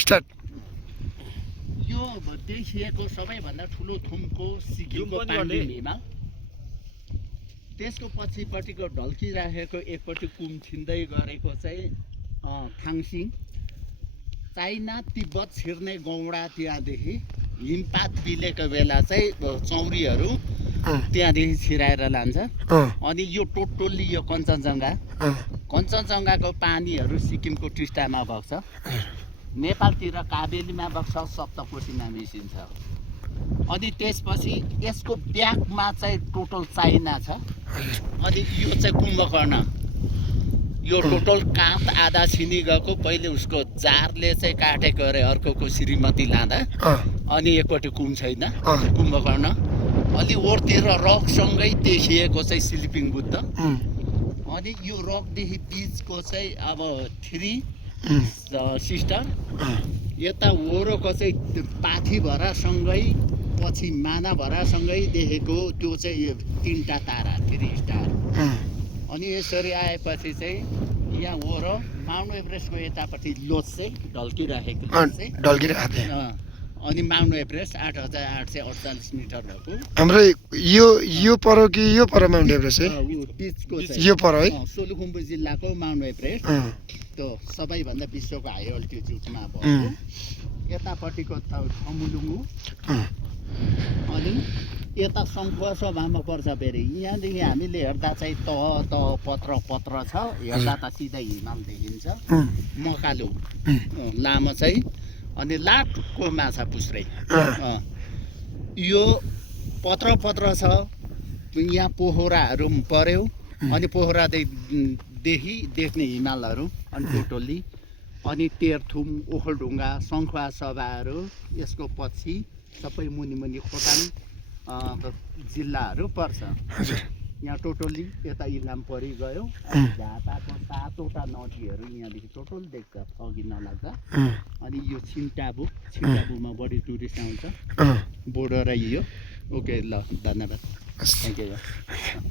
Start. यो देखिएको सबैभन्दा ठुलो थुमको सिक्किमको पाण्डेम हिमाल, त्यसको पछिपट्टिको ढल्किराखेको एकपट्टि कुम छिन्दै गरेको चाहिँ थाङसिङ, चाइना तिब्बत छिर्ने गौडा, त्यहाँदेखि हिमपात बिलेको बेला चाहिँ चौरीहरू त्यहाँदेखि छिराएर लान्छ। अनि यो टोटल्ली यो कञ्चनजङ्घाको पानीहरू सिक्किमको टिस्टामा बग्छ, नेपालतिर काबेलीमा बग्छ, सप्तकोशीमा मिसिन्छ। अनि त्यसपछि यसको ब्याकमा चाहिँ टोटल चाइना छ। अनि यो चाहिँ कुम्भकर्ण, यो टोटल काँध आधा छिनी गएको, पहिले उसको जारले चाहिँ काटेको अरे अर्कोको श्रीमती लाँदा। अनि एकपट्टि कुम छैन कुम्भकर्ण। अलि ओरतिर रकसँगै देखिएको चाहिँ स्लिपिङ बुद्ध। अनि यो रकदेखि बिचको चाहिँ अब 3 सिस्टर, यता वरोको चाहिँ पाथिभरासँगै पछि मानाभरासँगै देखेको त्यो चाहिँ 3टा तारा 3 स्टार। अनि यसरी आएपछि चाहिँ यहाँ वरो माउन्ट एभरेस्टको यतापट्टि लोज चाहिँ ढल्किराखेको अनि माउन्ट एभरेस्ट 8848 मिटर भएको हाम्रो यो पर कि यो पर माउन्ट एभरेस्ट है बिचको यो पर है सोलुखुम्बु जिल्लाको माउन्ट एभरेस्ट त्यो सबैभन्दा विश्वको हाई अल्टिट्युडमा भएको। यतापट्टिको थमुलुङ्गु, अनि यता सङ्खुवासभामा पर्छ फेरि। यहाँदेखि हामीले हेर्दा चाहिँ पत्र छ, हेर्दा त सिधै हिमाल देखिन्छ। मकालु लामो चाहिँ, अनि लाटको माछा पुछ्रै यो पत्र छ। यहाँ पोखराहरू पनि पर्यो, अनि पोखरादेखि देख्ने हिमालहरू अनि टोटल्ली। अनि तेह्रथुम, ओखलढुङ्गा, सङ्खुवा सभाहरू, यसको पछि सबै मुनि खोटाङ जिल्लाहरू पर्छ। यहाँ टोटल्ली यता इलाम परि गयो। झापाको 7वटा नदीहरू यहाँदेखि टोटल देख्छ, अघि नलाग्छ। अनि यो छिन्टाबुमा बढी टुरिस्ट आउँछ, बोर्डर यो। ओके, ल, धन्यवाद, थ्याङ्क यू।